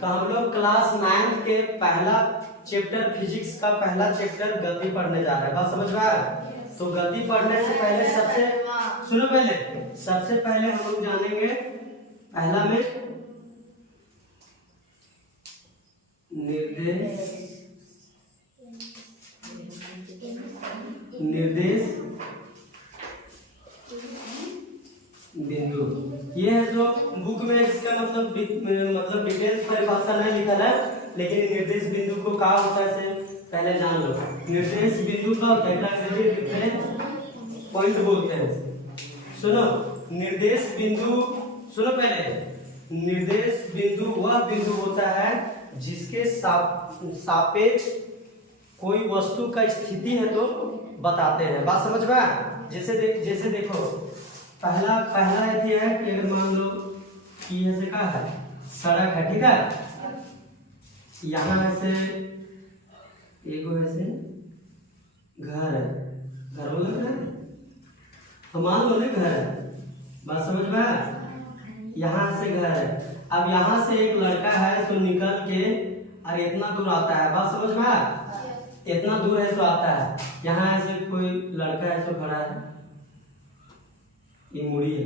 तो हम लोग क्लास 9th के पहला चैप्टर फिजिक्स का पहला चैप्टर गति पढ़ने जा रहे हैं। बात समझ में आया? तो गति पढ़ने से पहले सबसे पहले हम लोग जानेंगे पहला में निर्देश बिंदु। ये है जो बुक में इसका मतलब डिटेल परिभाषा नहीं लिखा है, लेकिन निर्देश बिंदु को कहा होता है पहले जान लो। निर्देश बिंदु का रेफरेंस पॉइंट बोलते हैं। सुनो, निर्देश बिंदु सुनो पहले। निर्देश बिंदु वह बिंदु होता है जिसके सापेक्ष कोई वस्तु का स्थिति है तो बताते हैं। बात समझ में आया? जैसे देखो पहला ये है कि अगर मान लो कि ऐसे का है सड़क है, ठीक है, यहाँ ऐसे एगो ऐसे घर है, घर बोल रहे हैं तो मान लो घर है। बात समझ में आया? यहाँ से घर है। अब यहाँ से एक लड़का है तो निकल के और इतना दूर आता है। बात समझ में आया? इतना दूर है तो आता है। यहाँ ऐसे कोई लड़का है तो खड़ा है, ये मुड़ी है,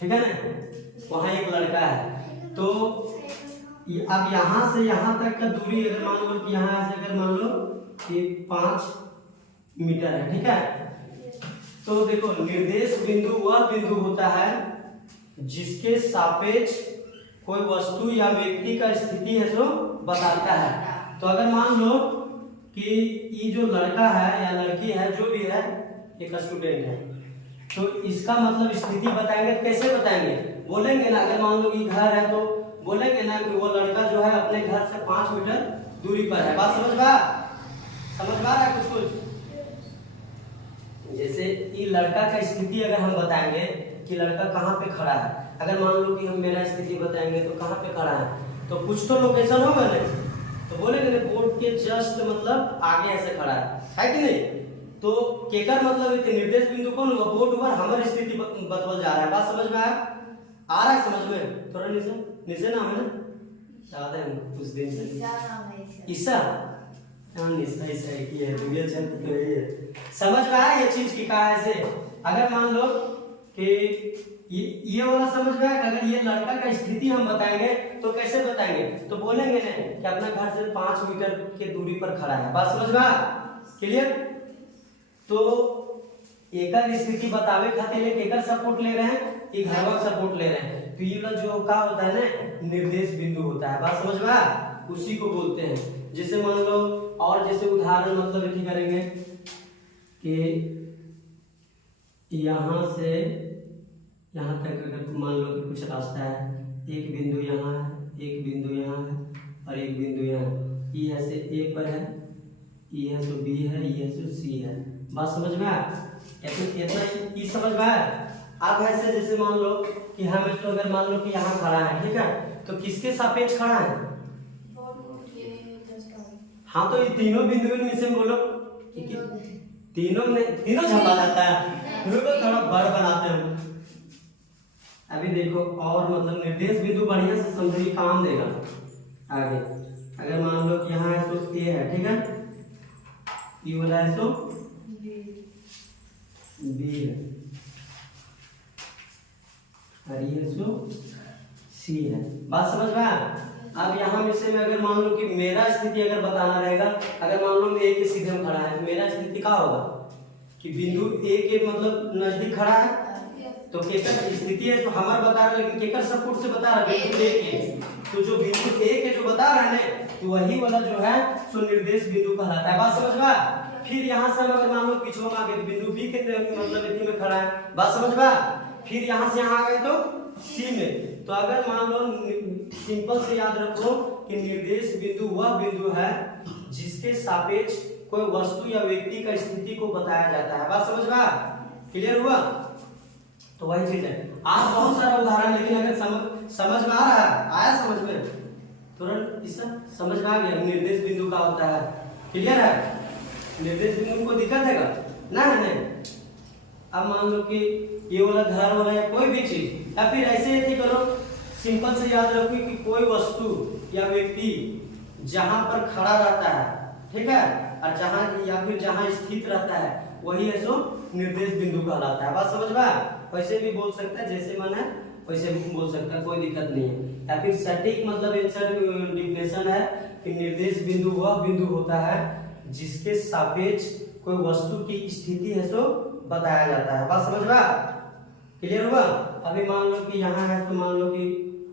ठीक है ना? वहां एक लड़का है तो अब यहाँ से यहाँ तक का दूरी अगर मान लो कि यहाँ से अगर मान लो कि 5 मीटर है, ठीक है। तो देखो निर्देश बिंदु वह बिंदु होता है जिसके सापेक्ष कोई वस्तु या व्यक्ति का स्थिति है जो बताता है। तो अगर मान लो कि ये जो लड़का है या लड़की है जो भी है एक स्टूडेंट है, तो इसका मतलब स्थिति बताएंगे। कैसे बताएंगे? बोलेंगे ना, अगर मान लो कि घर है तो बोलेंगे ना कि वो लड़का जो है अपने घर से 5 मीटर दूरी पर है। बात समझ में आ रहा है? कुछ जैसे ये लड़का का स्थिति अगर हम बताएंगे कि लड़का कहाँ पे खड़ा है, अगर मान लो कि हम मेरा स्थिति बताएंगे तो कहाँ पे खड़ा है, तो कुछ तो लोकेशन होगा ना, तो बोलेंगे बोर्ड के जस्ट मतलब आगे ऐसे खड़ा है कि नहीं? तो केकर मतलब निर्देश बिंदु कौन होगा? बोर्ड पर हमारी स्थिति बतल जा रहा है। बात समझ में आ रहा है? समझ में थोड़ा निशा नाम है ना, याद है कुछ दिन से ईसा निशा की है, समझ में आया ये चीज की कहा है से? अगर मान लो कि ये वाला समझ में आया, अगर ये लड़का का स्थिति हम बताएंगे तो कैसे बताएंगे? तो बोलेंगे ना कि अपना घर से 5 मीटर के दूरी पर खड़ा है। बात समझ में आया? क्लियर? तो एकर स्थिति बतावे खातिर एकर सपोर्ट ले रहे हैं, ये घर का सपोर्ट ले रहे हैं। तो ये वाला जो का होता है ना निर्देश बिंदु होता है। बात समझ में आया? उसी को बोलते हैं। जैसे मान लो और जैसे उदाहरण मतलब ये करेंगे कि यहाँ से यहाँ तक अगर मान लो कि कुछ रास्ता है, एक बिंदु यहाँ है, एक बिंदु यहाँ है और एक बिंदु यहाँ। ये ऐसे ए पर है, ये है सो बी है, ये है सो सी है। बात समझ में आया? इतना ये समझ में आया? अब ऐसे जैसे मान लो कि हम इसको अगर मान लो कि यहाँ खड़ा है, ठीक है, तो किसके सापेक्ष खड़ा है? हाँ, तो ये तीनों बिंदुओं में से बोलो तीनों छपा जाता है। रुको थोड़ा बड़ा बनाते हैं। अभी देखो और मतलब निर्देश बिंदु बढ़िया से समझिए, काम देगा आगे। अगर मान लो कि यहाँ है तो ए है, ठीक है, ये वाला है तो बी है और ये सो सी है। बात समझ में आया? अब यहाँ में से मैं अगर मान लो कि मेरा स्थिति अगर बताना रहेगा, अगर मान लो ए के सीधे में खड़ा है तो मेरा स्थिति क्या होगा कि बिंदु ए के मतलब नजदीक खड़ा है, तो केकर स्थिति है तो हमारा बता रहा है, लेकिन केकर सपोर्ट से बता रहा है बिंदु ए के। तो जो बिंदु ए के जो बता रहा है ना, तो वही वाला जो है सो निर्देश बिंदु कहलाता है। बात समझ में आया? फिर यहाँ से अगर मान लो पिछवा में आ गए तो बिंदु बी के मतलब इतने में खड़ा है। बात समझ में आया? फिर यहाँ से यहाँ आ गए तो सी में। तो अगर मान लो सिंपल से याद रखो कि निर्देश बिंदु वह बिंदु है जिसके सापेक्ष कोई वस्तु या व्यक्ति का स्थिति को बताया जाता है। बात समझ में आया? क्लियर हुआ? तो वही चीज है। आज बहुत सारा उदाहरण, लेकिन अगर समझ में आ रहा है, आया समझ में, तुरंत इससे समझ में आ गया निर्देश बिंदु का होता है। क्लियर है? निर्देश बिंदु को दिक्कत है ना? नहीं। अब मान लो कि ये वाला घर वाला या कोई भी चीज, या फिर ऐसे ही करो सिंपल से याद रखो कि कोई वस्तु या व्यक्ति जहां पर खड़ा रहता है, ठीक है, और जहां या फिर जहां स्थित रहता है वही है सो निर्देश बिंदु कहलाता है। बात समझ में? वैसे भी बोल सकता है, जैसे मन है वैसे भी बोल सकता है, कोई दिक्कत नहीं है। या फिर सटीक मतलब आंसर डिफिनेशन है कि निर्देश बिंदु वह बिंदु होता है जिसके सापेक्ष कोई वस्तु की स्थिति है सो बताया जाता है। बात समझ में? क्लियर हुआ? अभी मान लो कि यहाँ है तो मान लो कि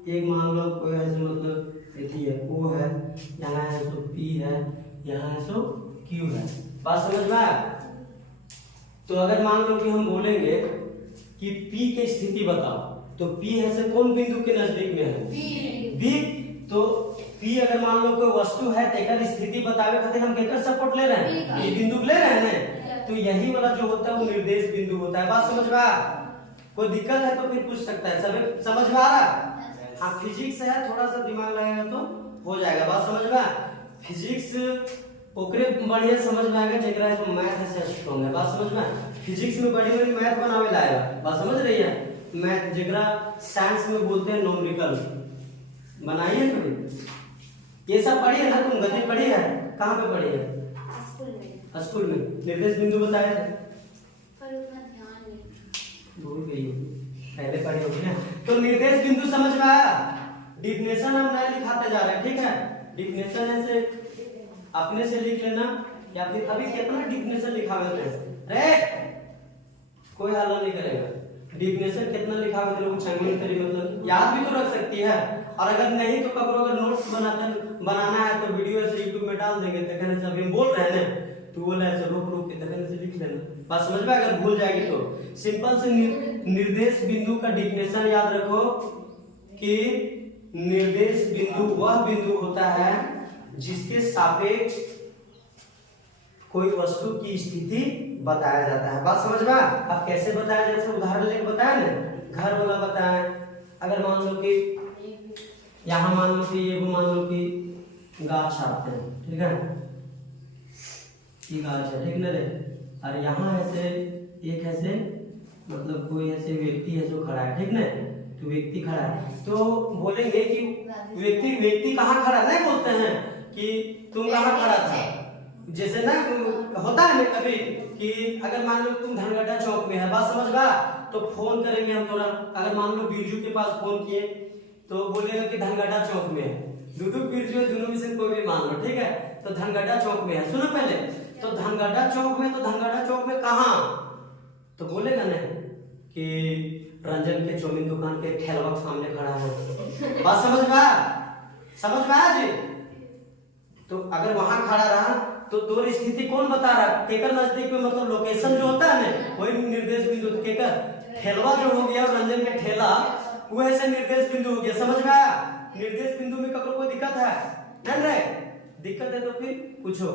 एक मान लो कोई है सो मतलब यही है O है, यहाँ है सो P है, यहाँ है सो Q है। बात समझ में? तो अगर मान लो कि हम बोलेंगे कि P की स्थिति बताओ, तो P है से कौन बिंदु के नजदीक में है? B। तो P अगर मान लो कोई वस्तु है तेकर स्थिति बतावे खातिर हम केकर सपोर्ट ले रहे हैं? ये बिंदु ले रहे हैं ना, तो यही वाला जो होता है वो निर्देश बिंदु होता है। बात समझ में? कोई दिक्कत है तो फिर पूछ सकता है। सब समझ में आ रहा? हाँ, फिजिक्स है, थोड़ा सा दिमाग लगाएगा तो हो जाएगा। बात समझ में? फिजिक्स ओकरे बढ़िया समझ में आएगा जेकरा है मैथ से स्ट्रांग है। बात समझ में? फिजिक्स में बड़ी बड़ी मैथ बनावे लाएगा। बात समझ रही है? मैथ जेकरा साइंस में बोलते हैं न्यूमेरिकल बनाइए कभी। ये सब पढ़ी है ना तुम? गति पढ़ी है? कहाँ पे पढ़ी है? स्कूल में निर्देश बिंदु बताया थे, पर उतना ध्यान नहीं। भूल गई हो, पहले पढ़ी होगी ना। तो निर्देश बिंदु समझ में आया? डिफिनेशन हम नए लिखाते जा रहे हैं, ठीक है? डिफिनेशन ऐसे अपने से लिख लेना, या फिर अभी कितना डिफिनेशन लिखावे थे रे, कोई हल्ला नहीं करेगा। डिफिनेशन कितना लिखावे थे लोग छंगनी करी, मतलब याद भी तो रख सकती है। और अगर नहीं तो कब अगर नोट्स बनाना है तो वीडियो से यूट्यूब में डाल देंगे, देखने से अभी हम बोल रहे हैं ना, तो बोला ऐसे रोक के देखने से लिख लेना। बात समझ में? अगर भूल जाएगी तो सिंपल से निर्देश बिंदु का डिफिनेशन याद रखो कि निर्देश बिंदु वह बिंदु होता है जिसके सापेक्ष कोई वस्तु की स्थिति बताया जाता है। बात समझ में? अब कैसे बताया? जैसे उदाहरण लेके बताया ना, घर वाला बताया। अगर मान लो कि यहाँ मान लो कि ये मान लो कि गाछ छापते हैं, ठीक है, ये गाछ है, ठीक ना रे, और यहाँ ऐसे एक ऐसे मतलब कोई ऐसे व्यक्ति है जो खड़ा है, ठीक ना, तो व्यक्ति खड़ा है, तो बोलेंगे कि व्यक्ति कहाँ खड़ा, नहीं बोलते हैं कि तुम कहाँ खड़ा था। जैसे ना होता है ना कभी कि अगर मान लो तुम धनगड्डा चौक में है, बात समझ बा, तो फोन करेंगे हम थोड़ा। अगर मान लो बिरजू के पास फोन किए तो बोलेगा कि धनगड्डा चौक में है। दूधू बिरजू दोनों में से कोई भी मान लो, ठीक है, तो धनगड्डा चौक में है। सुनो पहले, तो धनगड्डा चौक में, तो धनगड्डा चौक में कहाँ, तो बोलेगा ना कि रंजन के चौमिन दुकान के ठेलवा के सामने खड़ा है। बात समझ में आया? समझ में आया जी? तो अगर वहां खड़ा रहा तो दो स्थिति कौन बता रहा है? केकर नजदीक में, मतलब लोकेशन जो होता है ना वही निर्देश बिंदु। केकर ठेलवा जो हो गया, रंजन के ठेला, वो ऐसे निर्देश बिंदु हो गया। समझ में आया? निर्देश बिंदु में कब कोई दिक्कत है? नहीं रे, दिक्कत है तो फिर पूछो।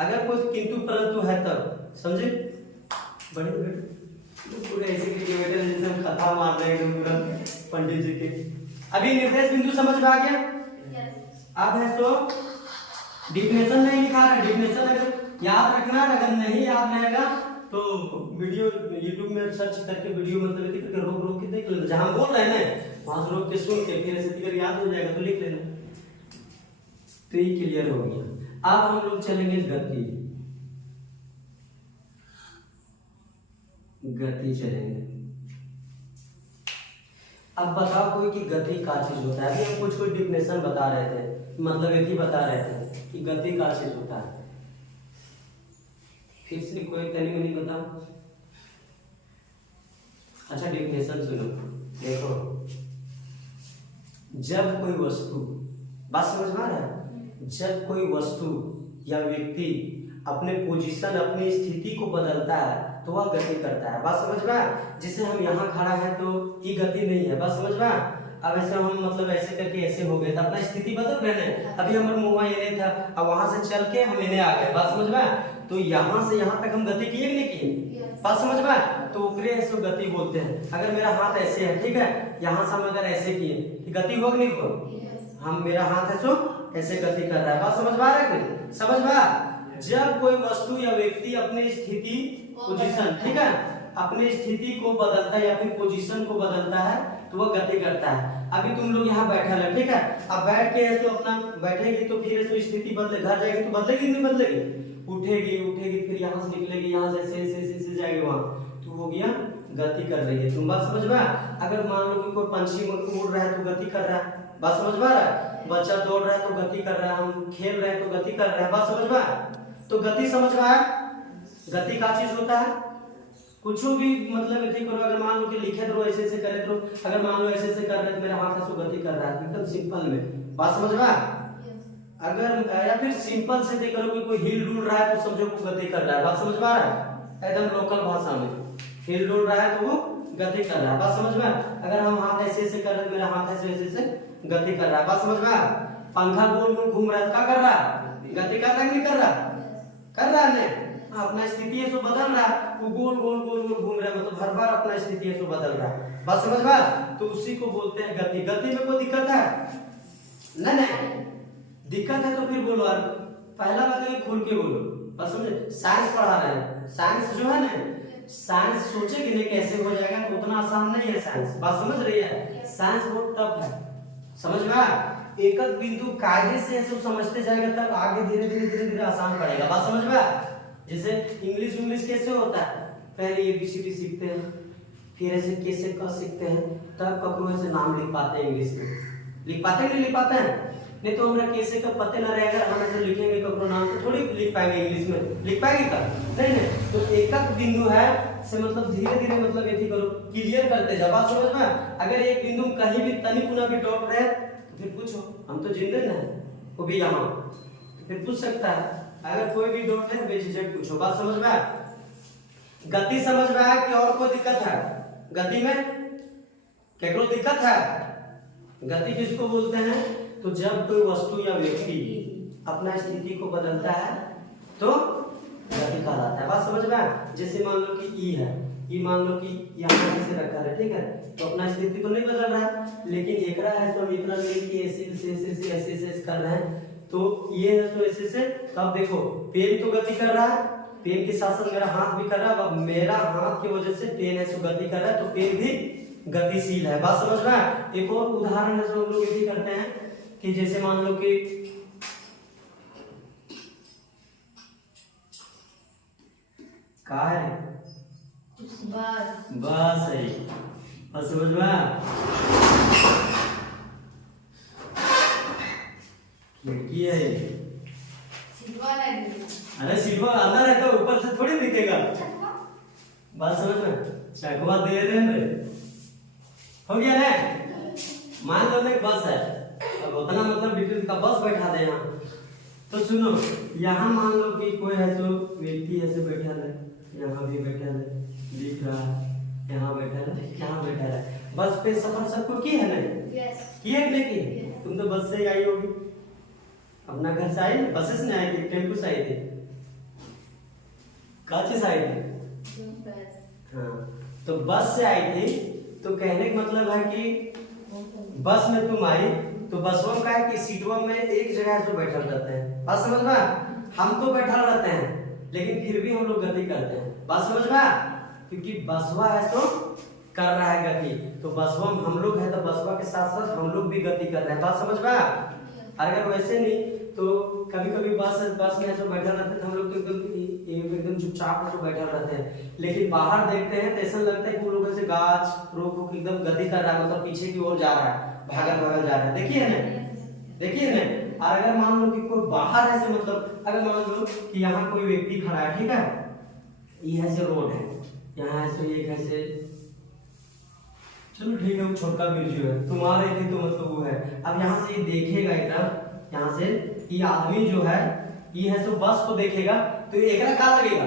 अगर कोई किंतु परंतु है तब समझे। बड़े पूरे ऐसे किलोमीटर जैसे हम कथा मार रहे हैं पूरा पंडित जी के। अभी निर्देश बिंदु समझ में आ गया? अब है तो डिफिनेशन नहीं लिखा है। डिफिनेशन अगर याद रखना, अगर नहीं याद रहेगा तो वीडियो यूट्यूब में सर्च करके वीडियो मतलब करके रोक के देख लेना। जहां बोल रहे हैं वहां से रोक के सुन के फिर ऐसे अगर याद हो जाएगा तो लिख लेना। तो ये क्लियर हो गया। अब हम लोग चलेंगे गति चलेंगे। अब बताओ कोई कि गति का चीज होता है। अभी हम कुछ डिफिनेशन बता रहे थे, मतलब एक ही बता रहे थे कि गति का चीज होता है। फिर से कोई तनी मनी बताओ। अच्छा डिफिनेशन सुनो, देखो, जब कोई वस्तु, बात समझ में आ रहा है, जब कोई वस्तु या व्यक्ति अपने पोजीशन, अपनी स्थिति को बदलता है तो वह गति करता है। बात समझ में? जैसे हम यहाँ खड़ा है तो ये गति नहीं है। बात समझ में? अब ऐसे हम मतलब ऐसे करके ऐसे हो गए तो अपना स्थिति बदल रहे हैं। अभी हमारा मुंह ये था, अब वहां से चल के हम इन्हें आ गए। बात समझ में? तो यहाँ से यहाँ तक हम गति किए कि नहीं किए? बात समझ में? तो ऊपरी ऐसे गति बोलते हैं। अगर मेरा हाथ ऐसे है, ठीक है, यहाँ से हम अगर ऐसे किए गति हो कि नहीं हो? हम मेरा हाथ है सो ऐसे गति कर रहा है। बात समझ में आ रहा है? समझ में? जब कोई वस्तु या व्यक्ति अपनी स्थिति, पोजीशन, ठीक है, अपनी स्थिति को बदलता है या फिर पोजीशन को बदलता है तो वह गति करता है। अभी तुम लोग यहाँ बैठल है, ठीक है, अब बैठ के ऐसे अपना बैठेगी तो फिर ऐसे स्थिति बदले, घर जाएगी तो बदलेगी नहीं बदलेगी, उठेगी उठेगी फिर यहाँ से निकलेगी, यहाँ से ऐसे जाएगी वहाँ, तो हो गया गति कर रही है। तुम बात समझ में? अगर मान लो कि कोई पंछी उड़ रहा है तो गति कर रहा है, बात समझ में आ रहा है? बच्चा दौड़ रहा है तो गति कर रहा है, हम खेल रहे हैं तो गति कर रहे हैं, बात समझ में आया? तो गति समझ में आया? गति का चीज होता है कुछ भी मतलब ऐसे करो, अगर मान लो कि लिखे तो ऐसे ऐसे करे तो, अगर मान लो ऐसे ऐसे कर रहे तो मेरा हाथ ऐसे गति कर रहा है, एकदम सिंपल में, बात समझ में आया? अगर या फिर सिंपल से देख करो कि कोई हिल डुल रहा है तो समझो वो गति कर रहा है, बात समझ में आ रहा है? एकदम लोकल भाषा में हिल डुल रहा है तो वो गति कर रहा है, बात समझ में आया? अगर हम हाथ ऐसे ऐसे कर रहे हैं, मेरा हाथ ऐसे ऐसे गति कर रहा है, बात समझ में आया? पंखा गोल गोल घूम रहा है, क्या कर रहा है? गति कर रहा है, नहीं कर रहा? कर रहा है ना? अपना स्थिति है सो बदल रहा है, वो गोल गोल गोल गोल घूम रहा है, मतलब हर बार अपना स्थिति है सो बदल रहा है, बात समझ में आया? तो उसी को बोलते हैं गति। गति में कोई दिक्कत है? नहीं दिक्कत है तो फिर बोलो यार, पहला बात है खोल के बोलो, बस समझे? साइंस पढ़ा रहे हैं, साइंस जो है ना, साइंस सोचे कि नहीं कैसे हो जाएगा तो उतना आसान नहीं है साइंस, बात समझ रही है? साइंस बहुत टफ है, समझ में आया? एक एक बिंदु कायदे से ऐसे समझते जाएगा तब आगे धीरे धीरे आसान पड़ेगा, बात समझ में आया? जैसे इंग्लिश कैसे होता है, पहले ABCD सीखते हैं, फिर ऐसे कैसे क सीखते हैं, तब ककरो ऐसे नाम लिख पाते हैं इंग्लिश में, लिख पाते हैं नहीं लिख पाते हैं? नहीं तो हमरा कैसे का पते ना रहेगा, हम ऐसे लिखेंगे ककरो नाम तो थोड़ी लिख पाएंगे इंग्लिश में, लिख पाएंगे तब नहीं। तो एक एक बिंदु है से मतलब धीरे मतलब ऐसे करो, क्लियर करते जाओ, बात समझ में? अगर एक बिंदु कहीं भी तनी पुना भी डॉट रहे तो फिर पूछो, हम तो जिंदे ना वो भी यहाँ, फिर पूछ सकता है, अगर कोई भी डॉट है बेझिझक पूछो, बात समझ में आया? गति समझ में आया कि और कोई दिक्कत है? गति में केकरो दिक्कत है? गति किसको बोलते हैं? तो जब कोई वस्तु या व्यक्ति अपना स्थिति को बदलता है तो गति कहलाता है, बात समझ में आया? जैसे मान लो कि ई है, ई मान लो कि यहाँ से रखा है, ठीक है, तो अपना स्थिति तो नहीं बदल रहा है, लेकिन एक रहा है तो हम इतना लेके ऐसे कर रहे हैं, तो ये है तो ऐसे तब देखो पेन तो गति कर रहा है, पेन के साथ साथ मेरा हाथ भी कर रहा है, अब मेरा हाथ की वजह से पेन ऐसे गति कर रहा है तो पेन भी गतिशील है, बात समझ में आया? एक और उदाहरण है जो हम लोग यही करते हैं कि जैसे मान लो कि क्या है बस सही, बस समझ में आया? खिड़की है ये, अरे सिल्वर अंदर है तो ऊपर से थोड़ी दिखेगा, बस समझ में? चकवा दे रहे हैं, हो गया ना? मान लो एक बस है, अब उतना मतलब डिटेल का बस बैठा दे यहाँ, तो सुनो यहाँ मान लो कि कोई है जो व्यक्ति ऐसे बैठा है, यहाँ भी बैठा है, दिख रहा है, यहाँ बैठा है, यहाँ बैठा है, बस पे सफर सबको की है नहीं? की है कि नहीं? तुम तो बस से आई होगी, अपना घर से आई, बस से नहीं आई थी, टेम्पो से आई थी, काची से आई थी? हाँ, तो बस से आई थी, तो कहने का मतलब है कि बस में तुम आई तो बसवा का है कि सीटों में एक जगह से बैठल रहते हैं, बात समझ में? हम तो बैठल रहते हैं लेकिन फिर भी हम लोग गति करते हैं, बात समझ में? क्योंकि बसवा है तो कर रहा है गति, तो बसवा हम लोग है तो बसवा के साथ साथ हम लोग भी गति कर रहे हैं, बात समझ में? अगर वैसे नहीं तो कभी कभी बस में ऐसे बैठा रहते हैं, हम लोग तो एकदम चुपचाप से बैठा रहते हैं, लेकिन बाहर देखते हैं तो ऐसा लगता है कि वो लोग ऐसे गाछ रोक एकदम गति कर रहा है, मतलब पीछे की ओर जा रहा है, भागल जा रहा है, देखिए ना? और अगर मान लो कि कोई बाहर ऐसे मतलब अगर मान लो कि यहाँ कोई व्यक्ति खड़ा है, ठीक है, ये ऐसे रोड है, यहाँ ऐसे एक ऐसे, चलो ठीक है वो छोटा ब्रिज है, तुम्हारे थी तो मतलब वो है, अब यहाँ से ये देखेगा एकदम, यहाँ से ये आदमी जो है ये है सो बस को देखेगा तो ये एकरा क्या लगेगा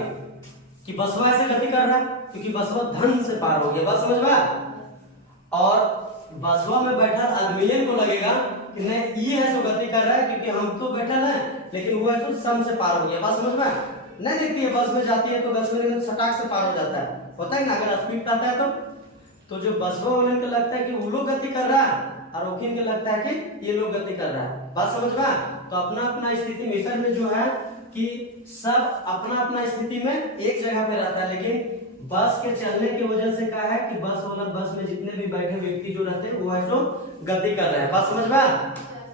कि बसवा ऐसे गति कर रहा है, क्योंकि बसवा धन से पार हो गया, बस समझ में? और बसवा में बैठा आदमी को लगेगा कि नहीं ये है सो गति कर रहा है, क्योंकि हम तो बैठल है लेकिन वो है सो सम से पार हो गया, बात समझ में? नहीं देखती है बस में जाती है तो बस में सटाक से पार हो जाता है, होता है ना? अगर स्पीड आता है तो जो बसवा वाले को लगता है कि वो लोग गति कर रहा है और ओखिन के लगता है कि ये लोग गति कर रहा है, बात समझ में? तो अपना अपना स्थिति मीटर में जो है कि सब अपना अपना स्थिति में एक जगह पे रहता है, लेकिन बस के चलने की वजह से क्या है कि बस में जितने भी बैठे व्यक्ति जो रहते हैं वो है सो गति कर रहे हैं। बात समझ में आया?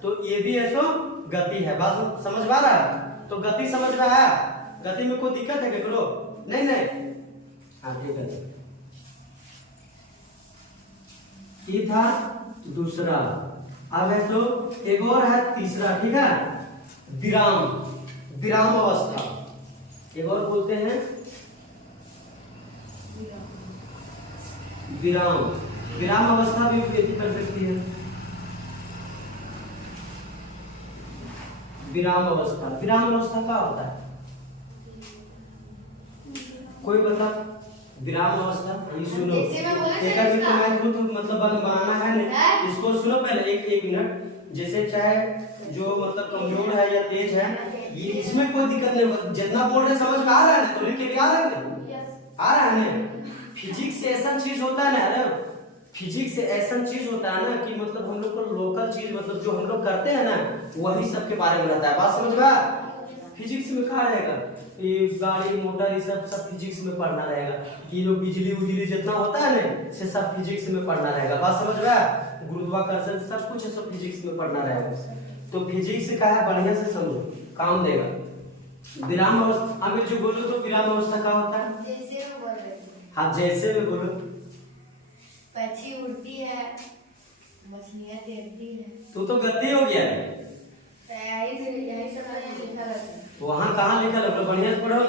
तो ये भी है सो गति है। बात समझ में आ रहा है? तो गति समझ में आया? गति में कोई दिक्कत है क्या? नहीं हाँ ठीक है। ये था दूसरा। अब है तो एक और है तीसरा, ठीक है, विराम अवस्था। एक और बोलते हैं विराम अवस्था भी खेती कर सकती है। विराम अवस्था क्या होता है? कोई बता? विराम अवस्था ये सुनो, मतलब बनाना है नहीं। इसको सुनो पहले एक मिनट। जैसे चाहे जो मतलब कमजोर है या तेज है, ये इसमें कोई दिक्कत नहीं होगा। जितना बोल रहे समझ में आ रहा है ना? तो लिख के आ रहा है ना? आ रहा है ना? फिजिक्स ऐसा चीज होता है ना, अरे फिजिक्स ऐसा चीज होता है ना कि मतलब हम लोग को लोकल चीज मतलब जो हम लोग करते हैं ना वही सब के बारे में रहता है। बात समझ में? फिजिक्स में कहा रहेगा ये गाड़ी मोटर ये सब फिजिक्स में पढ़ना रहेगा। ये जो बिजली जितना होता है ना से सब फिजिक्स में पढ़ना रहेगा। बात समझ में? गुरुत्वाकर्षण सब कुछ है सब फिजिक्स में पढ़ना रहेगा। तो फिजिक्स का है बढ़िया से समझो, काम देगा। विराम अवस्था अगर जो बोलो तो विराम अवस्था क्या होता है? जैसे वो बोल रहे थे। हाँ जैसे में बोलो। पक्षी उड़ती है, मछलियां तैरती है। तो गति हो गया है। यही सब लिखा रहता है। वहाँ कहाँ लिखा है? बढ़िया से पढ़ो ना।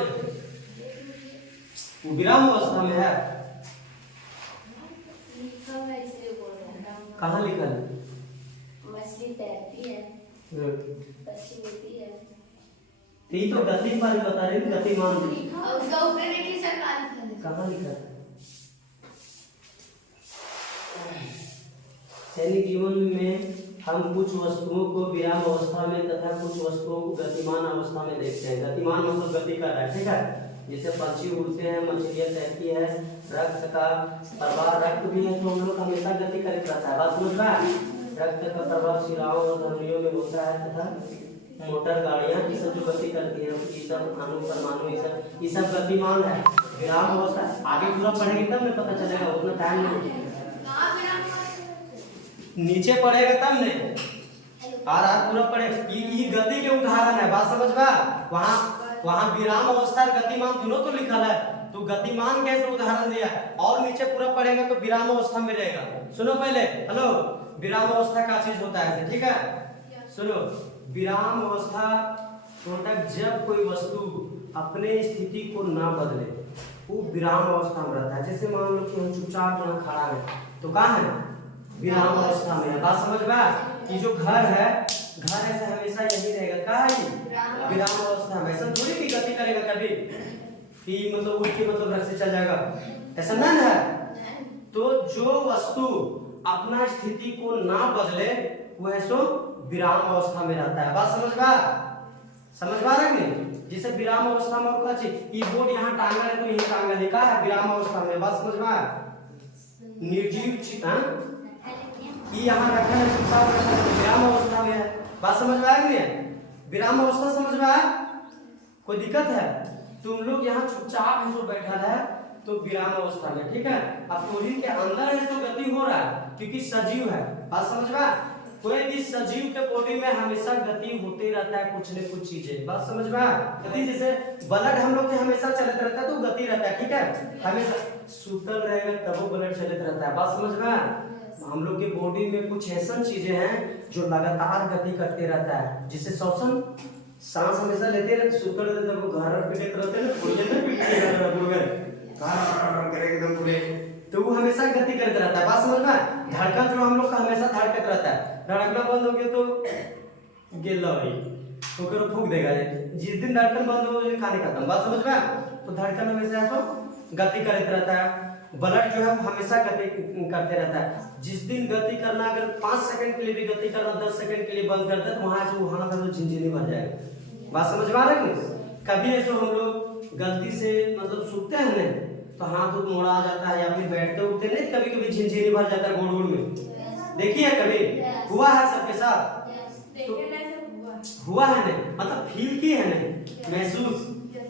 वो विराम अवस्था में है। लिखा है इसलिए बोल रहे हैं। कहाँ लिखा है? मछली तैरती है, पक्षी उड़ती है। ये तो गति के बारे में बता रहे हैं, गतिमान। उसका ऊपर देखिए सर कहाँ लिखा है? दैनिक जीवन में हम कुछ वस्तुओं को विराम अवस्था में तथा कुछ वस्तुओं को गतिमान अवस्था में देखते हैं। गतिमान मतलब गति कर रहा है, ठीक है। जैसे पक्षी उड़ते हैं, मछलियां तैरती है, रक्त का प्रवाह, रक्त भी है तो हम लोग हमेशा गति करते रहता है। बात समझ में? रक्त का प्रवाह शिराओं और धमनियों में होता है तथा मोटर गाड़ियां ये सब जो गति करती है ये सब अणु परमाणु ये सब गतिमान है। विराम अवस्था आगे पूरा पढ़ेंगे तब में पता चलेगा, उतना टाइम नहीं। नीचे पढ़ेगा तब नहीं और पूरा पढ़ेगा। ये गति के उदाहरण है। बात समझ में? वहाँ विराम अवस्था और गतिमान दोनों तो लिखा है। तो गतिमान कैसे उदाहरण दिया है और नीचे पूरा पढ़ेगा तो विराम अवस्था में रहेगा। सुनो पहले, हेलो, विराम अवस्था का चीज होता है, ठीक है। सुनो, विराम अवस्था होता है जब कोई वस्तु अपने स्थिति को ना बदले, वो विराम अवस्था में रहता है। जैसे मान लो कि हम चुपचाप यहाँ खड़ा है तो कहाँ है? विराम अवस्था में है। बात समझ में? कि जो घर है, घर ऐसा हमेशा यही रहेगा, कहाँ है? विराम अवस्था में। ऐसा थोड़ी कि गति करेगा कभी कि मतलब उठ के मतलब रख से चल जाएगा, ऐसा नहीं है। तो जो वस्तु अपना स्थिति को ना बदले वो है सो विराम अवस्था में रहता है। बात समझ में? समझ पा रहे हैं? जैसे विराम अवस्था में होगा ये बोर्ड यहाँ टांगा है तो यही टांगा लिखा है विराम अवस्था में। बात समझ में? निर्जीव ये यहाँ रखा है विराम अवस्था में है। बात समझ में आया नहीं? विराम अवस्था समझ में आया? कोई दिक्कत है? तुम लोग यहाँ चुपचाप है जो बैठा है तो विराम अवस्था में, ठीक है। अब बॉडी के अंदर है तो गति हो रहा है क्योंकि सजीव है। बात समझ में? कोई भी सजीव के बॉडी में हमेशा गति होते रहता है, कुछ न कुछ चीजें। बात समझ में? गति जैसे ब्लड हम लोग के हमेशा चलते रहता है तो गति रहता है, ठीक है। हमेशा सुतल रहेगा तब वो ब्लड चलते रहता है। बात समझ में? हम लोग के बॉडी में कुछ ऐसा चीजें हैं जो लगातार गति करते रहता है। जिससे श्वसन, सांस हमेशा लेते रहते, सुतल रहते तो घर पिटे रहते ना, पूरे ना पिटे एकदम पूरे, तो वो हमेशा गति करते रहता है। बात समझ में? धड़कन जो हम लोग का हमेशा धड़कत रहता है। धड़कना बंद हो गया तो गेला वही तो करो फूक देगा। जिस दिन धड़कन बंद हो उस दिन कहानी खत्म। बात समझ में? तो धड़कन हमेशा तो गति करते रहता है। ब्लड जो है हमेशा गति करते रहता है। जिस दिन गति करना अगर 5 सेकंड के लिए भी गति करना 10 सेकंड के लिए बंद करता है तो वहां से वहां का झिनझिनी भर जाएगा। बात समझ में आ रहा है? कभी ऐसे हम लोग गलती से मतलब सूखते हैं ना तो हाथ उठ मोड़ा आ जाता है या फिर बैठते उठते नहीं, कभी कभी झिनझिनी भर जाता है गोड़ में। देखिए कभी हुआ है सबके साथ? हुआ है नहीं, मतलब फील की है नहीं, महसूस।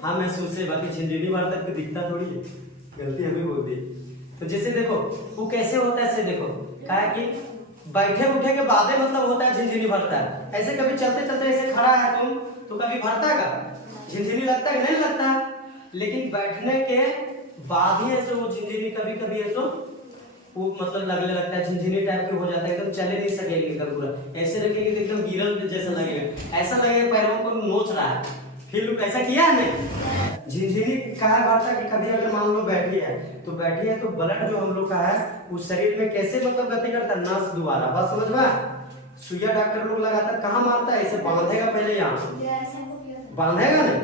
हाँ महसूस है, बाकी झिनझिनी भर तक दिखता थोड़ी है। गलती हमें होती है। तो जैसे देखो वो कैसे होता है, ऐसे देखो क्या है कि बैठे उठे के बाद मतलब होता है झिनझिनी भरता है। ऐसे कभी चलते चलते ऐसे खड़ा है तुम तो कभी भरता है का झिनझिनी लगता है? नहीं लगता है। लेकिन बैठने के बाद ही ऐसे वो झिनझिनी कभी कभी ऐसे वो मतलब लगने लगता है, झिनझिनी टाइप के हो जाता है, एकदम चले नहीं सकेंगे एकदम पूरा। ऐसे रखेंगे तो एकदम गिरल जैसा लगेगा, ऐसा लगेगा पैरों को नोच रहा है। फिर ऐसा किया है नहीं? झिनझिनी कहा भरता कि कभी अगर मान लो बैठी है तो ब्लड जो हम लोग का है उस शरीर में कैसे मतलब गति करता है, नस द्वारा। बस समझ में? सुइया डॉक्टर लोग लगाता है, कहाँ मारता है? ऐसे बांधेगा पहले, यहाँ बांधेगा नहीं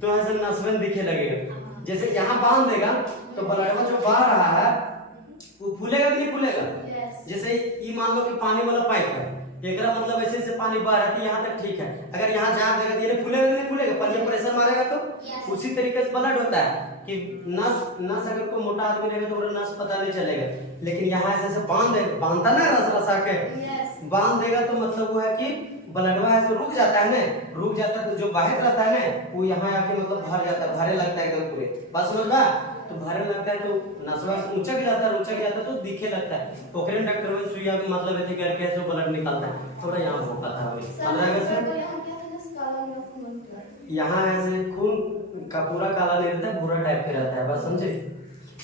तो ऐसे नस में दिखे लगेगा। जैसे यहाँ बांध देगा तो ब्लड जो बह रहा है वो फूलेगा कि नहीं फूलेगा? जैसे ये मान लो कि पानी वाला पाइप है, एकरा मतलब ऐसे से पानी बह रहा है यहाँ तक ठीक है। अगर यहाँ जा देगा तो ये फूलेगा कि नहीं फूलेगा? पानी प्रेशर मारेगा तो उसी तरीके से ब्लड होता है कि नस अगर कोई मोटा आदमी रहेगा तो नस पता नहीं चलेगा। लेकिन यहाँ ऐसे बांधता ना रस रसा के बांध देगा तो मतलब वो है कि ब्लडवा ऐसे रुक जाता है ना, रुक जाता है तो जो बाहर रहता है ना वो यहाँ आके मतलब भर जाता है, भरे लगता है एकदम पूरे। बात समझ में? तो भरे लगता है तो नसवा ऊंचा जाता है तो दिखे लगता है। ओकरे डॉक्टर में सुइया मतलब ऐसे करके ऐसे ब्लड निकलता है। थोड़ा यहाँ भोंकता है यहाँ ऐसे खून का पूरा काला नहीं रहता है, भूरा टाइप के रहता है। बस समझे?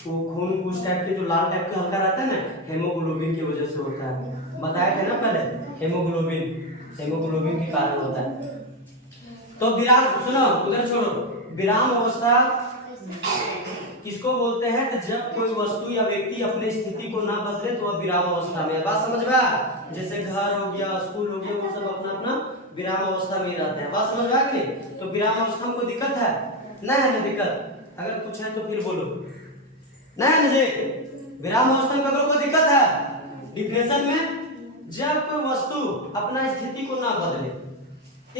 वो खून उस टाइप के जो लाल टाइप के हल्का रहता है ना, हेमोग्लोबिन की वजह से होता है। बताया था ना पहले, हेमोग्लोबिन के कारण होता है। तो विराम, सुनो उधर छोड़ो, विराम अवस्था किसको बोलते हैं? तो जब कोई वस्तु या व्यक्ति अपनी स्थिति को ना बदले तो वह विराम अवस्था में है। बात समझ में? जैसे घर हो गया, स्कूल हो गया, वो सब अपना अपना विराम अवस्था में ही रहते हैं। बात समझ में आ गई? तो विराम अवस्था में कोई दिक्कत है? नहीं है ना दिक्कत? अगर कुछ है तो फिर बोलो। नहीं है ना जी? विराम अवस्था में अगर कोई दिक्कत है? डिप्रेशन में जब कोई वस्तु अपना स्थिति को ना बदले,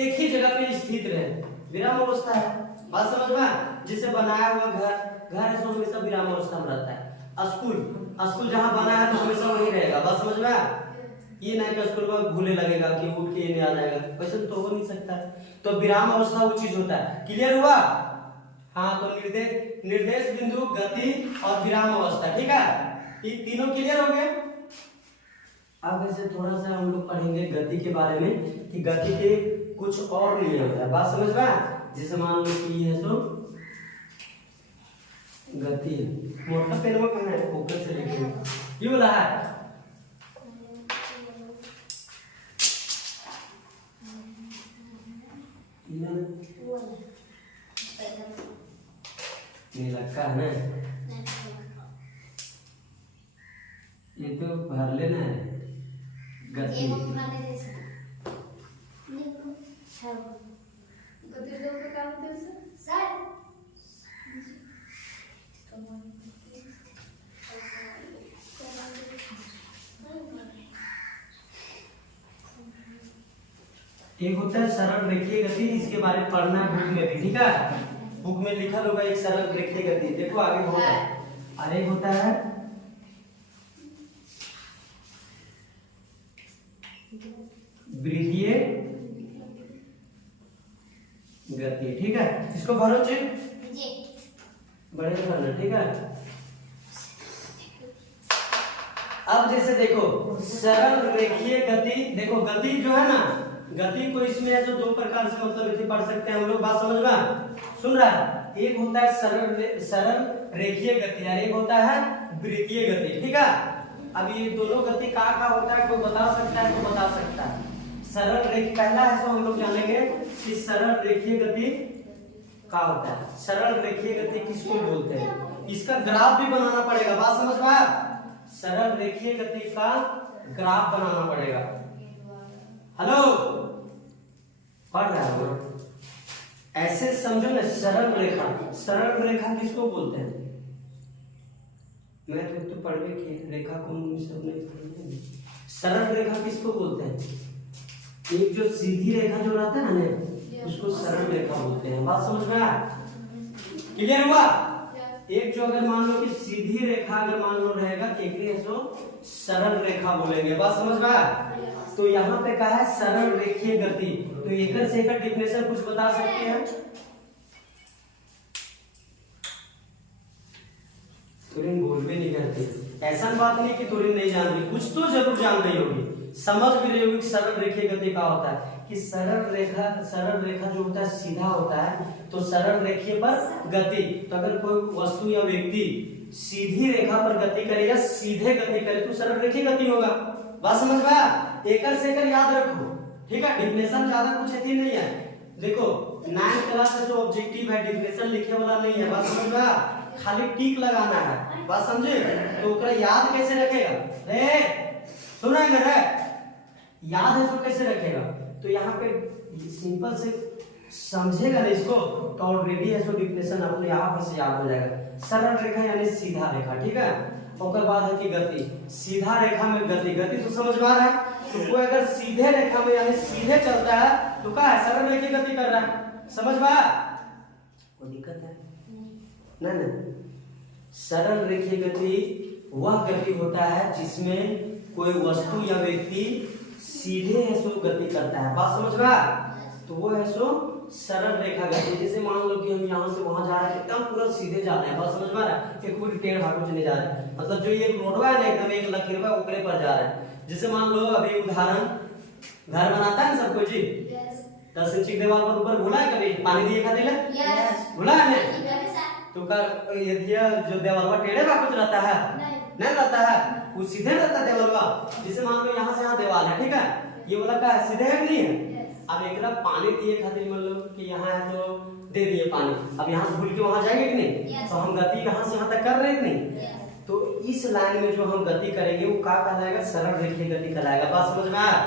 एक ही जगह पे स्थित रहे, विराम अवस्था है। बात समझ में? जिसे बनाया हुआ घर है तो हमेशा विराम अवस्था में रहता है। स्कूल जहाँ बना है तो हमेशा वही रहेगा। बात समझ में? ये नहीं कि स्कूल में भूले लगेगा कि उठ के नहीं आ जाएगा, वैसे तो हो नहीं सकता। तो विराम अवस्था वो चीज होता है। क्लियर हुआ? हाँ, तो निर्देश बिंदु, गति और विराम अवस्था, ठीक है? ये तीनों क्लियर हो गए। अब ऐसे थोड़ा सा हम लोग पढ़ेंगे गति के बारे में कि गति के कुछ और नियम है। बात समझ में? जैसे मान लो कि ये सो गति है, मोटा पेन में कहाँ है? ऊपर से लिखिए, ये बोला है नीलक्का है ना, ये तो भर लेना है गति। एक होता है सरल रेखीय गति, इसके बारे में पढ़ना है बुक में भी, ठीक है? बुक में लिखा होगा एक सरल रेखीय गति, देखो आगे होगा। और एक होता है वृत्तीय गति, ठीक है? इसको भरो जी, बड़े करना, ठीक है? अब जैसे देखो सरल रेखीय गति, देखो गति जो है ना, गति को इसमें ऐसे दो प्रकार से मतलब इसे पढ़ सकते हैं हम लोग। बात समझ में? सुन रहा है? एक होता है सरल रेखीय गति और एक होता है वृत्तीय गति, ठीक है? अब ये दोनों गति का होता है, कोई बता सकता है तो बता सकता है। सरल रेखीय पहला है, तो हम लोग जानेंगे कि सरल रेखीय गति का होता है। सरल रेखीय गति किसको बोलते हैं? इसका ग्राफ भी बनाना पड़ेगा। बात समझ में? सरल रेखीय गति का ग्राफ बनाना पड़ेगा। हेलो, पढ़ रहा है? ऐसे समझो ना, सरल रेखा किसको बोलते हैं? मैं तो पढ़ के रेखा कौन सब नहीं पढ़े। सरल रेखा किसको बोलते हैं? एक जो सीधी रेखा जो रहता है ना, उसको सरल रेखा बोलते हैं। बात समझ में आया? क्लियर हुआ? एक जो अगर मान लो कि सीधी रेखा अगर मान लो रहेगा, एक सरल रेखा बोलेंगे। बात समझ में आया? तो यहाँ पे कहा है सरल रेखीय गति, तो एक से एक डेफिनेशन कुछ बता सकते हैं? तुरिन बोल भी नहीं करती। ऐसा बात नहीं कि तुरिन नहीं जान रही, कुछ तो जरूर जान रही होगी, समझ भी रही होगी। सरल रेखीय गति का होता है कि सरल रेखा जो होता है सीधा होता है, तो सरल रेखीय पर गति। तो अगर कोई वस्तु या व्यक्ति सीधी रेखा पर गति करेगा, सीधे गति करे तो सरल रेखीय गति होगा। बात समझ में आया? एकड़ से एकड़ याद रखो, ठीक है। डिफिनेशन ज्यादा कुछ अथी नहीं है। देखो 9th क्लास में जो ऑब्जेक्टिव है डिफिनेशन लिखे वाला नहीं है। बात समझ में आया? खाली टिक लगाना है। बात समझे? तो ओकरा याद कैसे रखेगा? रे सुना है ना? याद है तो कैसे रखेगा? तो यहाँ पे सिंपल से समझेगा ना इसको, तो ऑलरेडी है सो डिफिनेशन अपने आप से याद हो जाएगा। सरल रेखा यानी सीधा रेखा, ठीक है। उसके बाद है कि गति, सीधा रेखा में गति, गति तो समझ में आ रहा है। तो कोई अगर सीधे रेखा में यानी सीधे चलता है तो क्या है? सरल रेखीय गति कर रहा है। समझ में आया? कोई दिक्कत है? नहीं। सरल रेखीय गति वह गति होता है जिसमें कोई वस्तु या व्यक्ति सीधे है सो गति करता है। बात समझ में आया? तो वो है सो सरल रेखा गति। जैसे मान लो कि हम यहाँ से वहां जा रहे हैं, एकदम पूरा सीधे जा रहे हैं। बात समझ में आ रहा है? कि कोई टेढ़ भागो नहीं जा रहे हैं, मतलब जो ये रोडवा है ना एकदम एक लकीरवा ऊपरे पर जा रहा है। जैसे मान लो अभी उदाहरण, घर बनाता है सब कोई जी, 10 इंच की दीवार पर ऊपर भूला है कभी पानी दिए खाते ले? भूला है ना? तो कर ये दिया जो देवलवा टेढ़े भागो रहता है, नहीं रहता है, वो सीधे रहता है देवलवा। जैसे मान लो यहाँ से यहाँ दीवार है, ठीक है, ये वाला का सीधे है नहीं है। अब एक पानी दिए खातिर मान लो कि यहाँ है तो दे दिए पानी, अब यहाँ से भूल के वहां जाएंगे कि नहीं? तो हम गति यहाँ से यहाँ तक कर रहे हैं कि नहीं? तो इस लाइन में जो हम गति करेंगे वो क्या कहलाएगा? सरल रेखीय गति कहलाएगा। बात समझ में आया?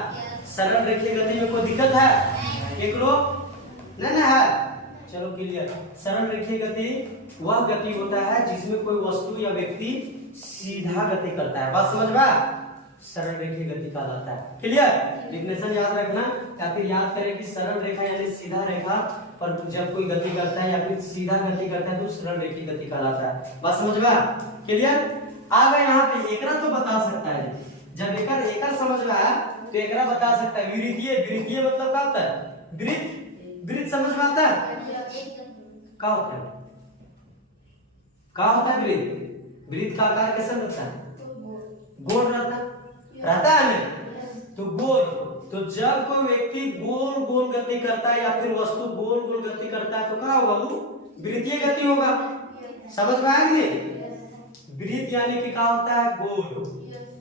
सरल रेखीय गति में कोई दिक्कत है? एक लोग नहीं है? चलो क्लियर। सरल रेखीय गति वह गति होता है जिसमें कोई वस्तु या व्यक्ति सीधा गति करता है। बात समझ में आया? सरल रेखीय गति कहलाता है। क्लियर? डिफिनेशन याद रखना या फिर याद करें कि सरल रेखा यानी सीधा रेखा पर जब कोई गति करता है या फिर सीधा गति करता है तो सरल रेखीय गति कहलाता है। बात समझ में आया? क्लियर? आ गए यहाँ पे एकरा तो बता सकता है, जब एकड़ समझ में आया तो एकरा बता सकता है। विरितीय मतलब क्या होता है? वृत्त समझ में आता है? क्या होता है? क्या होता है वृत्त? वृत्त का आकार कैसा रहता है? गोल रहता है ना? तो गोल, तो जब कोई व्यक्ति गोल गोल गति करता है या फिर वस्तु गोल गोल गति करता है तो क्या होगा? वो वृत्तीय गति होगा। समझ में आया कि नहीं? वृत्त यानी कि क्या होता है? गोल,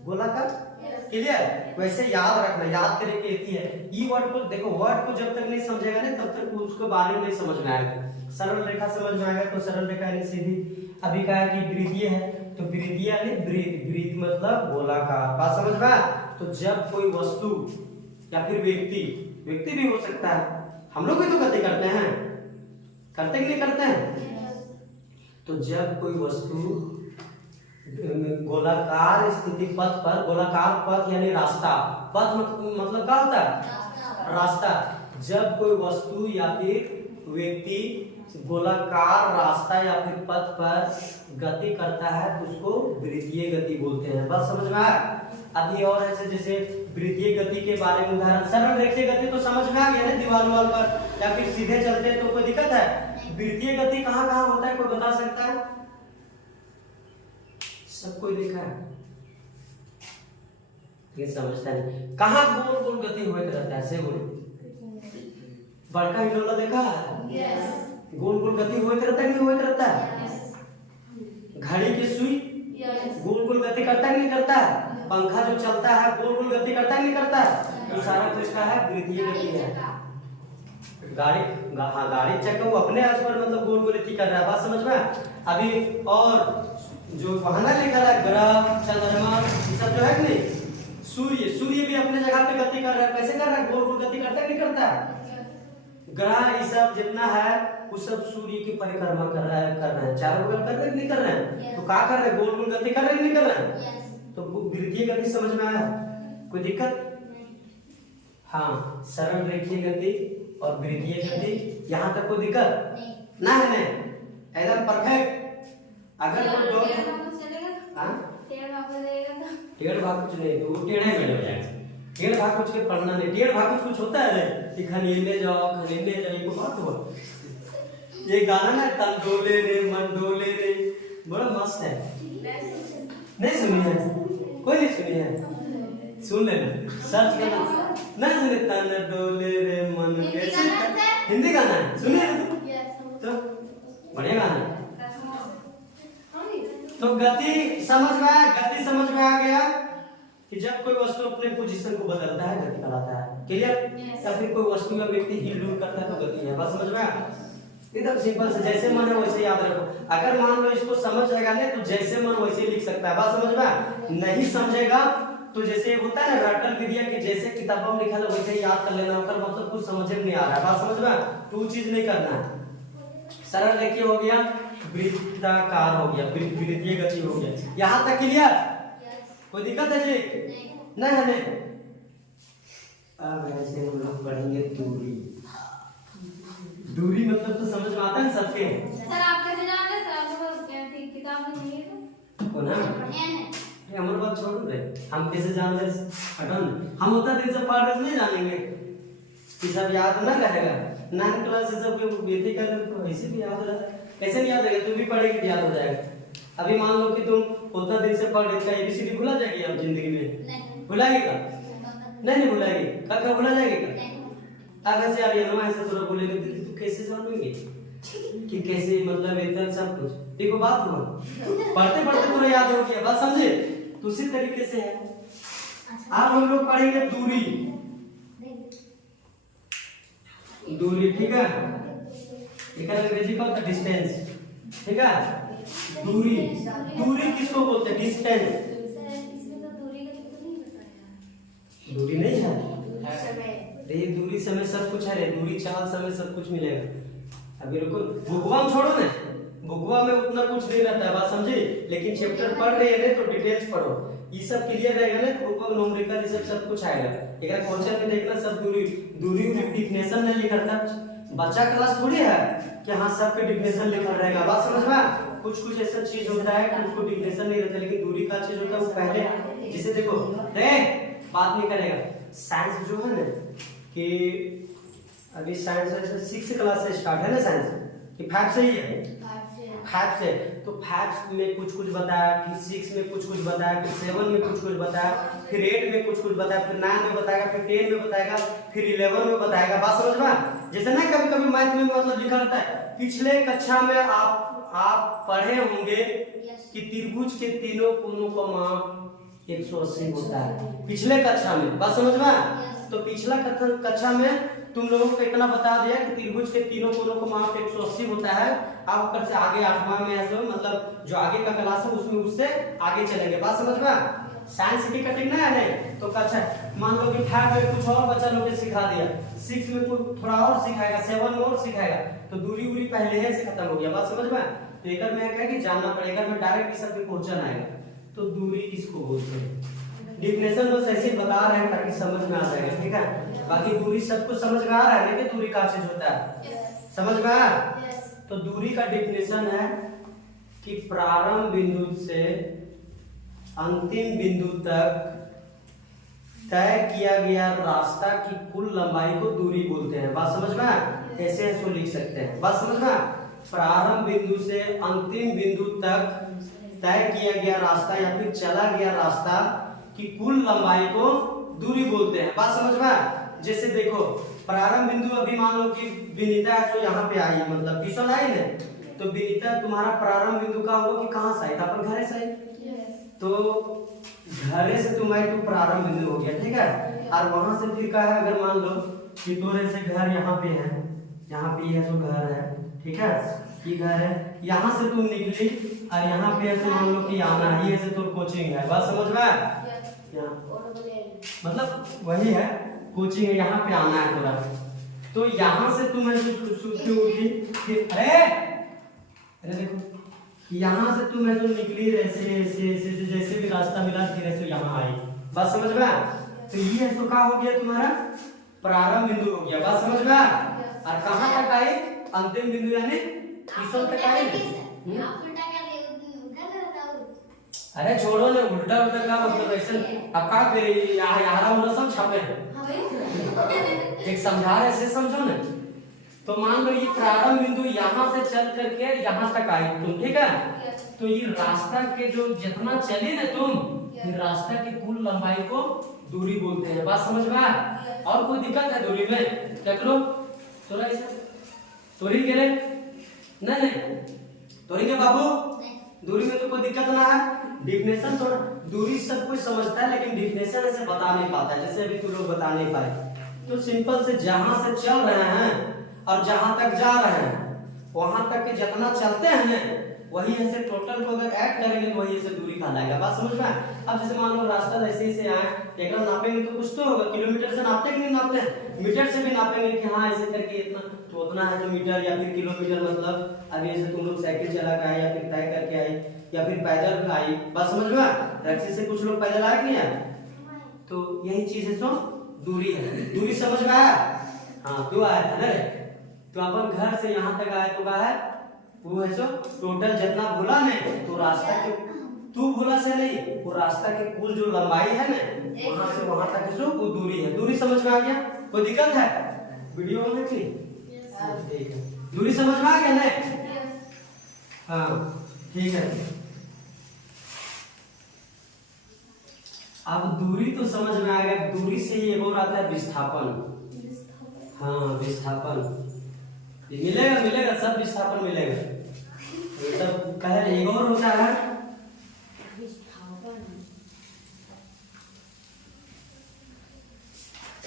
गोलाकार। क्लियर? वैसे याद रखना, याद करने की रीति है। ई वर्ड को देखो, वर्ड को जब तक नहीं समझेगा ना तब तक उसको बारे में नहीं समझ में आएगा। सरल रेखा समझ में आएगा तो सरल रेखा यानी सीधी। अभी कहा है कि वृत्तीय है तो वृत्तीय यानी वृत्त मतलब गोलाकार। बात समझ में आया? तो जब कोई वस्तु या फिर व्यक्ति भी हो सकता है, हम लोग भी तो गति करते हैं, करते कि नहीं करते हैं? तो जब कोई वस्तु गोलाकार स्थिति पथ पर, गोलाकार पथ यानी रास्ता, पथ मतलब क्या होता है? रास्ता। जब कोई वस्तु या फिर व्यक्ति गोलाकार रास्ता या फिर पथ पर गति करता है तो उसको वृत्तीय गति बोलते हैं। बस समझ में आया? अभी और ऐसे जैसे वृत्तीय गति के बारे में उदाहरण, सरल रेखीय गति तो समझ में आ गया ना, दीवार वाल पर या फिर सीधे चलते हैं तो कोई दिक्कत है? वृत्तीय गति कहाँ कहाँ होता है कोई बता सकता है? सब कोई देखा है ये समझता नहीं। कहाँ गोल गोल गति हुआ रहता है? से बोल बड़का हिडोला देखा है? गोल गोल गति हुआ रहता है, नहीं हुआ रहता है? घड़ी की सुई गोल गोल गति करता है नहीं करता है? पंखा जो चलता है गोल गोल गति करता है नहीं करता है? तो सारा कुछ का है वृत्तीय गति है। गाड़ी चक्का वो अपने आज पर मतलब गोल गोल गति कर रहा है। बात समझ में? अभी और जो वहां लिखा है ग्रह चंद्रमा ये सब जो है नहीं, सूर्य भी अपने जगह पे गति कर रहा है। कैसे कर रहा है? गोल गोल गति करता है नहीं करता है? ग्रह ये सब जितना है वो सब सूर्य की परिक्रमा कर रहा है, चारों बगल कर रहे नहीं कर रहे हैं? तो क्या कर रहे हैं? गोल गोल गति कर रहे नहीं कर रहे हैं? तो वृत्तीय गति समझ में आया? कोई दिक्कत? हाँ, सरल रेखीय गति और वृत्तीय गति, यहाँ तक कोई दिक्कत ना है? नहीं, एकदम परफेक्ट। अगर कोई डॉग टेढ़ भाग कुछ नहीं तो वो टेढ़ा ही हो जाएगा। टेढ़ भाग कुछ के पढ़ना नहीं, टेढ़ भाग कुछ होता है रे कि खनीने जाओ ये बात हो। ये गाना ना तन डोले रे मन डोले रे, बड़ा मस्त है। नहीं सुनी है? कोई नहीं सुनी है? सुन लेना, सर्च करना। ना सुने तन डोले रे मन के। हिंदी गाना है, सुनिए तो बढ़िया गाना है। तो गति समझ में आया? गति समझ में आ गया कि जब कोई वस्तु अपने पोजीशन को बदलता है गति कहलाता है। क्लियर? या फिर कोई वस्तु या व्यक्ति हिल डुल करता है तो गति है। बस समझ में आया? एकदम सिंपल से, जैसे मन है वैसे याद रखो। अगर मान लो इसको समझ जाएगा नहीं तो जैसे मन वैसे लिख सकता है। बात समझ में? नहीं समझेगा तो जैसे होता है ना रटल विधिया कि जैसे किताबों में लिखा है वैसे ही याद कर लेना, होकर मतलब कुछ समझ में नहीं आ रहा है। बात समझ में? तो चीज नहीं करना है। सरल देखिए हो गया, वृत्ताकार हो गया, वृत्तीय गति हो गया। यहाँ तक क्लियर? कोई दिक्कत है जी? नहीं है नहीं। अब ऐसे हम लोग पढ़ेंगे दूरी। दूरी मतलब तो समझ में आता है सबके? सर आप कैसे जान रहे? सर आपको क्या थी किताब में नहीं है? कौन है? हमारे बात छोड़ रहे, हम कैसे जान रहे? हटो ना, हम उतना दिन से पढ़ रहे नहीं जानेंगे कि सब याद ना रहेगा। 9th क्लास से सब बेटी कर रहे तो ऐसे भी याद रहता है। कैसे नहीं याद रहेगा? तुम भी पढ़ेगी तो याद हो जाएगा। अभी मान लो कि तुम उतना दिन से पढ़ रहे थे, ABCD भुला जाएगी अब जिंदगी में? भुलाएगी का? नहीं भुलाएगी। कब भुला जाएगी का? अब ऐसे अब ये ऐसे थोड़ा बोलेंगे तो कैसे जानोगे कि कैसे मतलब इतना सब कुछ? देखो बात हुआ, पढ़ते पढ़ते पूरा याद हो गया। बात समझे? तो उसी तरीके से है। अब हम लोग पढ़ेंगे दूरी। दूरी, ठीक है? एक अंग्रेजी का होता है डिस्टेंस, ठीक है? दूरी, दूरी किसको बोलते हैं? डिस्टेंस। इसमें तो दूरी का तो नहीं बताया। दूरी नहीं है? ये दूरी समय सब कुछ है रे। दूरी चाल समय सब कुछ मिलेगा। अभी रुको, बुकवा में छोड़ो ना, बुकवा में उतना कुछ नहीं रहता है। बात समझे? लेकिन चैप्टर पढ़ रहे हैं तो डिटेल्स पढ़ो। ये सब क्लियर रहेगा ना तो बुक न्यूमेरिकल ये सब कुछ आएगा। एक क्वेश्चन में देखना सब दूरी डिफिनेशन नहीं लिखा रहता। बच्चा क्लास थोड़ी है कि हाँ सब पे डिफिनेशन लिखा रहेगा। बात समझ में? कुछ ऐसा चीज होता है कि उसको डिफिनेशन नहीं रहता, लेकिन दूरी का चीज होता है वो पहले। जिसे देखो बात नहीं करेगा। साइंस जो है ना कि अभी साइंस 6 क्लास से स्टार्ट है ना साइंस कि 5 से ही है? 5 से। तो 5 में कुछ बताया, फिर 6 में कुछ बताया, फिर 7 में कुछ बताया, फिर 8 में कुछ बताया, फिर 9 में बताएगा, फिर 10 में बताएगा, फिर 11 में बताएगा। बात समझ में? जैसे ना कभी कभी मैथ में मतलब लिखा रहता है, पिछले कक्षा में आप पढ़े होंगे कि त्रिभुज के तीनों कोनों का माप 180 होता है। पिछले कक्षा में। बात समझ में? तो पिछला कक्षा में तुम लोगों को इतना बता दिया कि त्रिभुज के तीनों कोनों का माप 180 होता है। आप ऊपर से आगे 8वां में ऐसे मतलब जो आगे का क्लास है उसमें उससे आगे चलेंगे। बात समझ में? साइंस की कटिंग ना है नहीं तो अच्छा मान लो कि 5 में कुछ और बच्चा लोग ने सिखा दिया, 6 में कुछ थोड़ा और सिखाएगा, 7 में और सिखाएगा, तो दूरी उरी पहले से खत्म हो गया। बात समझ में? तो एक में क्या कि जानना पड़ेगा, में डायरेक्ट इस पे क्वेश्चन आएगा। तो दूरी किसको बोलते हैं? डिफिनेशन बस ऐसे ही बता रहे हैं ताकि समझ में आ जाएगा, ठीक है? बाकी दूरी सबको समझ में आ रहा है ना कि दूरी का चीज होता है? समझ में आया? तो दूरी का डिफिनेशन है कि प्रारंभ बिंदु से अंतिम बिंदु तक तय किया गया रास्ता की कुल लंबाई को दूरी बोलते हैं। बात समझ में? ऐसे इसको लिख सकते हैं। बात समझ में? प्रारंभ बिंदु से अंतिम बिंदु तक तय किया गया रास्ता या फिर चला गया रास्ता की कुल लंबाई को दूरी बोलते हैं। बात समझ में? जैसे देखो प्रारंभ बिंदु अभी मान लो कि विनीता है तो यहाँ पे आई, मतलब ट्यूशन आई है तो विनीता तुम्हारा प्रारंभ बिंदु का होगा कि कहाँ से आई था? अपन घर से आई। तो घरे से तुम आई तो प्रारंभ बिंदु हो गया, ठीक है? और वहां से फिर का है, अगर मान लो कि तोरे से घर यहाँ पे है, यहाँ पे है तो घर है, ठीक है? ये घर है, यहाँ से तुम निकली और यहाँ पे ऐसे मान लो कि आना है, ये से तो कोचिंग है। बात समझ में? मतलब वही है कोचिंग है, यहाँ पे आना है थोड़ा। तो यहाँ से तुम ऐसे उठी फिर अरे देखो यहाँ से तुम ऐसे निकली ऐसे जैसे भी रास्ता मिला फिर ऐसे यहाँ आई। बात समझ में? तो ये ऐसे का हो गया तुम्हारा प्रारंभ बिंदु हो गया। बात समझ में? और कहाँ तक आई? अंतिम बिंदु यानी किसों तक आई? अरे छोड़ो ना, उल्टा उल्टा का मतलब ऐसे अब का करे यारा उल्टा सब छापे हैं। एक समझा रहे से समझो ना, तो मान लो ये प्रारंभ बिंदु यहाँ से चल करके यहाँ तक आई तुम, ठीक है। तो ये रास्ता के जो जितना चले ना तुम, ये रास्ता की कुल लंबाई को दूरी बोलते हैं। बात समझ में आया? और कोई दिक्कत है दूरी में? क्या करो थोड़ा ऐसा तोड़ी के ले, नहीं तोड़ी के बाबू, दूरी में तो कोई दिक्कत ना है। डिफिनेशन थोड़ा दूरी सब कोई समझता है, लेकिन डिफिनेशन ऐसे बता नहीं पाता, जैसे अभी तुम लोग बता नहीं पाए। तो सिंपल से जहां से चल रहे हैं और जहां तक जा रहे हैं, वहां तक के जितना चलते हैं ना, वही ऐसे टोटल को अगर ऐड करेंगे तो वही ऐसे दूरी कहलाएगा। बात समझ में? अब जैसे मान लो रास्ता ऐसे से आए, एक नापेंगे तो कुछ तो होगा, किलोमीटर से नापते हैं कि नहीं नापते हैं? मीटर से भी नापेंगे कि हाँ ऐसे करके इतना तो उतना है, तो मीटर या फिर किलोमीटर। मतलब अभी ऐसे तुम लोग साइकिल चला के आए या फिर तय करके आई या फिर पैदल आई, बात समझ में? रैक्सी से कुछ लोग पैदल आए नहीं आए, तो यही चीज है, सो दूरी है। दूरी समझ में आया? हाँ, तू आया था ना, तो अपन घर से यहाँ तक आए तो क्या है वो है, सो टोटल जितना भूला नहीं, तो रास्ता के तू भूला से नहीं, वो रास्ता के कुल जो लंबाई है ना, वहां से वहां तक है, सो वो दूरी है। दूरी समझ में आ गया? कोई दिक्कत है वीडियो में की? ठीक है, दूरी समझ में आ गया ना? हाँ ठीक है। अब दूरी तो समझ में आ गया, दूरी से ही एक और आता है विस्थापन। हाँ विस्थापन मिलेगा, मिलेगा सब विस्थापन मिलेगा। ये सब कह रहे एक और होता है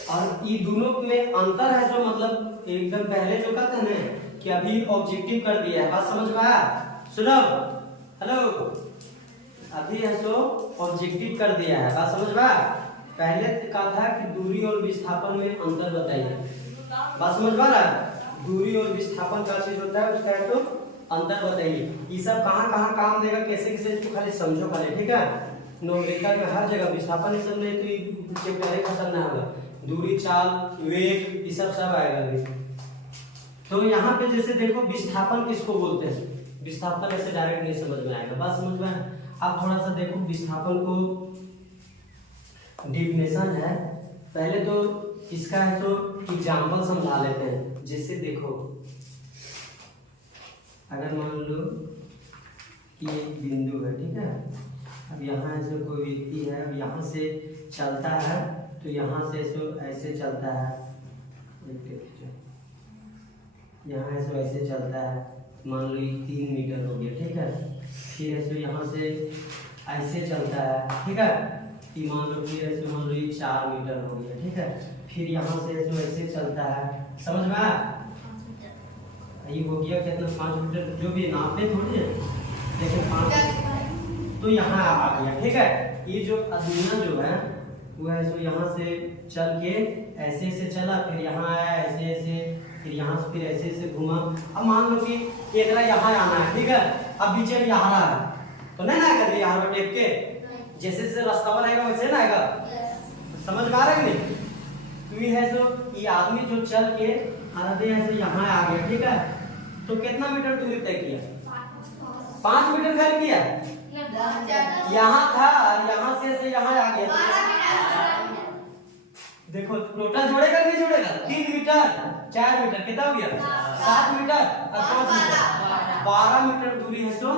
और ये दोनों में अंतर है, जो मतलब एकदम पहले जो कहते हैं ना कि अभी ऑब्जेक्टिव कर दिया है। बात समझ में आया? सुनो, हेलो, अभी है सो ऑब्जेक्टिव कर दिया है। बात समझ में आया? पहले कहा था कि दूरी और विस्थापन में अंतर बताइए। बात समझ में आ रहा है? दूरी और विस्थापन का चीज होता है, उसका है तो अंतर बताइए। ये सब कहाँ कहाँ काम देगा, कैसे कैसे, इसको खाली समझो खाली, ठीक है। नौरेखा में हर जगह विस्थापन ये सब नहीं तो ये पहले खत्म ना होगा। दूरी, चाल, वेग, ये सब आएगा अभी। तो यहाँ पे जैसे देखो विस्थापन किसको बोलते हैं, विस्थापन ऐसे डायरेक्ट नहीं समझ में आएगा। बात समझ में? आप थोड़ा सा देखो विस्थापन को, डिफिनेशन है पहले तो इसका है तो एग्जाम्पल समझा लेते हैं। जैसे देखो अगर मान लो कि एक बिंदु है, ठीक है। अब यहाँ ऐसे कोई व्यक्ति है, अब यहाँ से चलता है तो यहाँ से ऐसे चलता है, यहाँ ऐसे ऐसे चलता है, मान लो ये 3 मीटर हो गया, ठीक है। फिर ऐसे यहाँ से ऐसे चलता है, ठीक है। फिर मान लो फिर ऐसे मान लो ये 4 मीटर हो गया, ठीक है। फिर यहाँ से ऐसे चलता है, समझ में आया? ये हो गया कितना, 5 मीटर, जो भी नापे थोड़ी है, जैसे 5 तो यहाँ आ गया, ठीक है। ये जो अदमिया जो है वो है सो यहाँ से चल के ऐसे ऐसे चला, फिर यहाँ आया ऐसे ऐसे, फिर यहाँ से फिर ऐसे ऐसे घुमा। अब मान लो कि एक यहाँ आना है, ठीक है। अब बीच में यहाँ है तो नहीं ना आएगा, यहाँ पर टेप के जैसे जैसे रास्ता बनाएगा वैसे ना आएगा। समझ में आ रहा है कि नहीं? तो ये है सो ये आदमी जो चल के आधे ऐसे यहाँ आ गया, ठीक है। तो कितना मीटर दूरी तय किया? 5 मीटर खैर किया, यहाँ था यहाँ से ऐसे यहाँ आ गया। देखो टोटल जोड़ेगा नहीं जोड़ेगा? 3 मीटर 4 मीटर कितना हो गया? 7 मीटर और 5 मीटर 12 मीटर दूरी है सो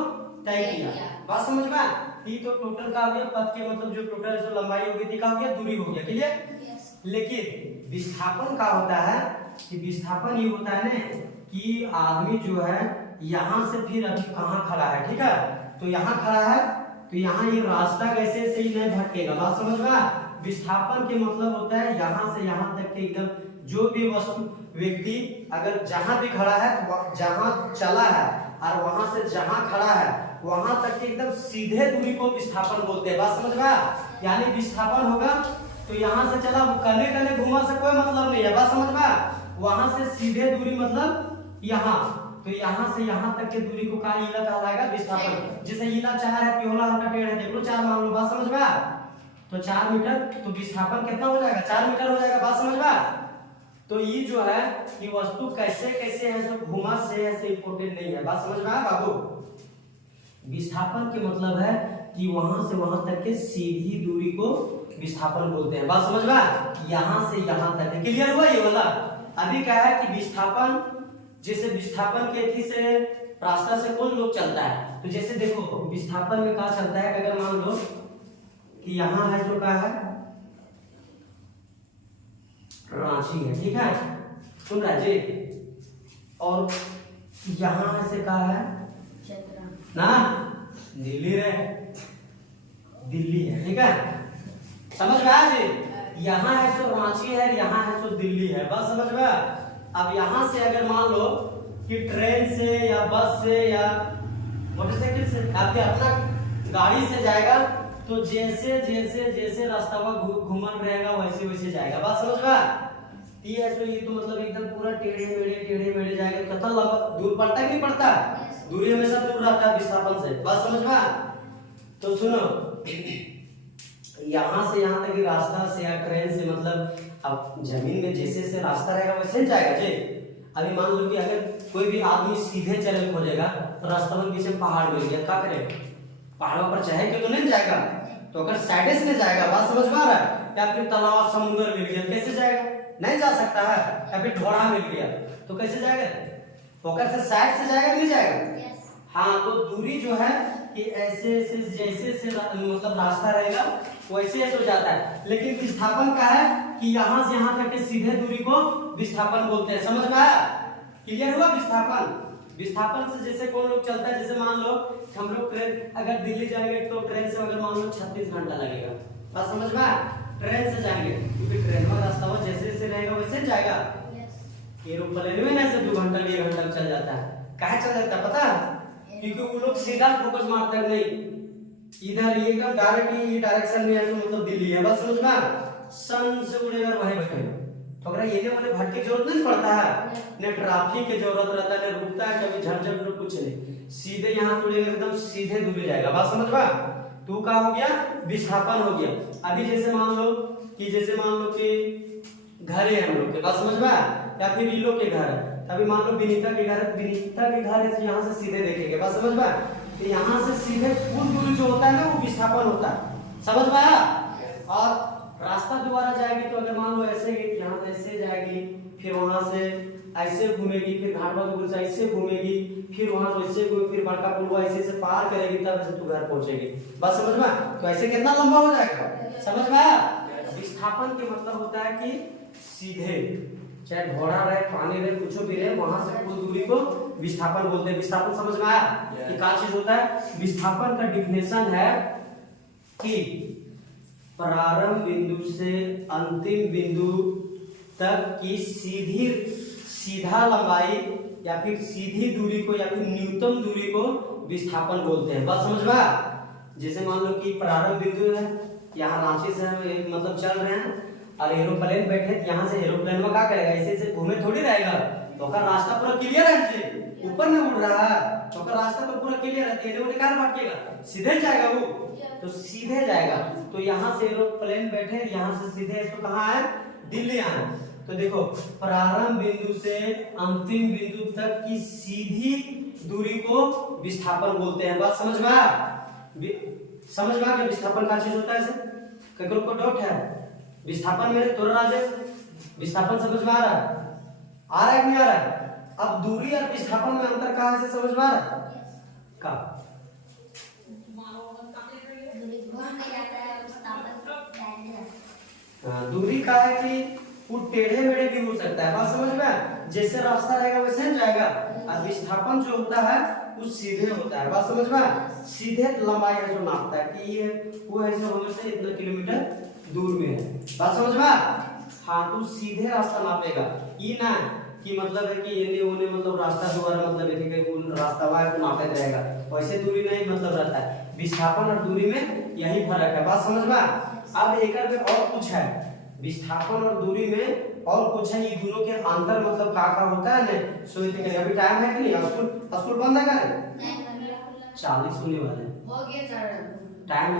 तय किया। बात समझ में? ये तो टोटल का हो गया, पथ के मतलब जो टोटल है सो लंबाई हो गई, का हो गया, दूरी हो गया, क्लियर। लेकिन विस्थापन का होता है कि विस्थापन ये होता है ना कि आदमी जो है यहाँ से फिर अभी कहाँ खड़ा है, ठीक है। तो यहाँ खड़ा है तो यहाँ ये रास्ता कैसे सही नहीं भटकेगा। बात समझ में? विस्थापन के मतलब होता है यहाँ से यहाँ तक के एकदम जो भी वस्तु व्यक्ति अगर जहाँ भी खड़ा है तो जहाँ चला है और वहां से जहाँ खड़ा है वहां तक के एकदम सीधे दूरी को विस्थापन बोलते हैं। बात समझ में? यानी विस्थापन होगा तो यहाँ से चला, कने कने घुमा से कोई मतलब नहीं है। बात समझ में? वहां से सीधे दूरी मतलब यहाँ, तो यहाँ से यहाँ तक के दूरी को का ईला कहलाएगा विस्थापन। जैसे ईला 4 है, प्योला हल्का टेढ़ है, देख लो 4 मान लो। बात समझ में? तो 4 मीटर, तो विस्थापन कितना हो जाएगा? 4 मीटर हो जाएगा। बात समझ में? तो ये जो है ये वस्तु कैसे कैसे है सो घुमा से ऐसे इंपॉर्टेंट नहीं है। बात समझ में आया बाबू? विस्थापन के मतलब है कि वहां से वहां तक के सीधी दूरी को विस्थापन बोलते हैं। बात समझ में? यहाँ से यहाँ तक, क्लियर हुआ ये वाला? अभी क्या है कि विस्थापन जैसे विस्थापन के थी से रास्ता से कौन लोग चलता है, तो जैसे देखो विस्थापन में कहा चलता है, अगर मान लो कि यहाँ है जो कहा है रांची है, ठीक है, सुन रहा जी, और यहाँ है से कहा है ना दिल्ली रे, दिल्ली है, ठीक है, समझ में आया जी। यहाँ है सो रांची है, यहाँ है सो दिल्ली है, बस समझ में। अब यहाँ से अगर मान लो कि ट्रेन से या बस से या मोटरसाइकिल से आपके अपना गाड़ी से जाएगा, तो जैसे जैसे जैसे रास्ता घूमन रहेगा वैसे वैसे जाएगा, बात समझ में। ये है, ये तो मतलब एकदम पूरा टेढ़े मेढ़े जाएगा, कितना लंबा दूर पड़ता है कि नहीं पड़ता, दूरी हमेशा दूर रहता है विस्थापन से, बात समझ में। तो सुनो, यहाँ से यहाँ तक रास्ता से या ट्रेन से मतलब अब जमीन में जैसे जैसे रास्ता रहेगा वैसे जाएगा जी। अभी मान लो कि अगर कोई भी आदमी सीधे चले खोजेगा तो रास्ता में पीछे पहाड़ मिल गया, क्या करे, पहाड़ों पर चढ़े के तो नहीं जाएगा, तो अगर साइड से जाएगा, बात समझ में आ रहा है, या फिर तालाब समुद्र मिल गया कैसे जाएगा, नहीं जा सकता है, या फिर ढोड़ा मिल गया तो कैसे जाएगा, पोकर से साइड से जाएगा नहीं जाएगा। हाँ, तो दूरी जो है कि ऐसे ऐसे जैसे मतलब रास्ता रहेगा वैसे ऐसे हो जाता है, लेकिन विस्थापन का है कि यहाँ से यहाँ तक के सीधे दूरी को विस्थापन बोलते हैं, समझ में आया, क्लियर हुआ। विस्थापन से जैसे कौन लोग चलता है, जैसे मान लो हम लोग ट्रेन अगर दिल्ली जाएंगे तो ट्रेन से अगर मान लो 36 घंटा लगेगा, बात समझ में, ट्रेन से जाएंगे क्योंकि ट्रेन में रास्ता जैसे जैसे रहेगा वैसे जाएगा। एरोप्लेन में ऐसे 2 घंटा 1 घंटा चल जाता है, काहे चल जाता है पता है, क्योंकि वो लोग सीधा फोकस मारते हैं, नहीं इधर ये का डायरेक्ट ये डायरेक्शन में है, मतलब दिल्ली है, बस समझ में, सन से उड़ेगा वहीं बैठेगा, तो अगर ये वाले भटके जरूरत नहीं पड़ता है, न ट्रैफिक की जरूरत रहता है, न रुकता है कभी झट में, कुछ नहीं, सीधे यहाँ उड़ेगा एकदम सीधे दूर जाएगा, बात समझ में। तो क्या हो गया, विस्थापन हो गया। अभी जैसे मान लो कि घर है हम लोग के, बात समझ में, या फिर इन लोग के घर है, अभी मान लो विनीता के घर है, यहाँ से सीधे देखेंगे, बात समझ में, तो यहाँ से सीधे कुल दूरी जो होता है ना वो विस्थापन होता है, समझ में आया। और रास्ता दोबारा जाएगी तो अगर मान लो ऐसे यहाँ ऐसे जाएगी, फिर वहां से ऐसे घूमेगी, फिर घाटवा से ऐसे घूमेगी, फिर वहां से ऐसे फिर बड़का पुल ऐसे से पार करेगी, तब ऐसे तू घर पहुंचेगी, बस समझ में। तो ऐसे कितना लंबा हो जाएगा, समझ में आया। विस्थापन के मतलब होता है कि सीधे, चाहे घोड़ा रहे, पानी रहे, कुछ भी रहे, वहां से कुछ दूरी को विस्थापन बोलते हैं। विस्थापन समझ में आया कि क्या चीज होता है। विस्थापन का डिफिनेशन है कि प्रारंभ बिंदु से अंतिम बिंदु तक की सीधा लंबाई या फिर सीधी दूरी को या फिर न्यूनतम दूरी को विस्थापन बोलते हैं, बात समझ में। जैसे मान लो कि प्रारंभ बिंदु है, यहाँ रांची से हम मतलब चल रहे हैं और एरोप्लेन बैठे, यहाँ से एरोप्लेन में क्या करेगा, ऐसे ऐसे घूमे थोड़ी रहेगा, तो का रास्ता पूरा क्लियर है, ऊपर में उड़ रहा है तो का रास्ता तो पूरा क्लियर है, तेरे वो निकाल भटकेगा, सीधे जाएगा वो, तो सीधे जाएगा। तो यहाँ से एरोप्लेन बैठे, यहाँ से सीधे तो कहाँ है, दिल्ली आए, तो देखो प्रारंभ बिंदु से अंतिम बिंदु तक की सीधी दूरी को विस्थापन बोलते हैं, बात समझ में आया। समझ में आ गया विस्थापन का चीज होता है। कहीं को डाउट है विस्थापन मेरे तोड़ राजेश, विस्थापन समझ में आ रहा है कि नहीं आ रहा है। अब दूरी और विस्थापन में अंतर कहाँ से समझ में आ रहा है, का दूरी का है कि वो टेढ़े मेढ़े भी हो सकता है, बात समझ में, जैसे रास्ता रहेगा वैसे जाएगा। और विस्थापन जो होता है वो सीधे होता है, बात समझ में, सीधे लंबाई है जो नापता है कि ये वो है जो हमें से इतना किलोमीटर दूर में है, बात समझ में। हाँ, तो सीधे रास्ता नापेगा, ये ना कि मतलब है कि ये ओने मतलब रास्ता दोबारा मतलब है कि वो रास्ता है तो नापे रहेगा, वैसे दूरी नहीं मतलब रहता है। विस्थापन और दूरी में यही फर्क है, बात समझ में। अब एक और कुछ है, विस्थापन और दूरी में और कुछ है, ये दोनों के अंतर मतलब का होता है ना। सोचते करें अभी टाइम है कि नहीं, स्कूल बंद है क्या, 40 होने वाले, हो गया टाइम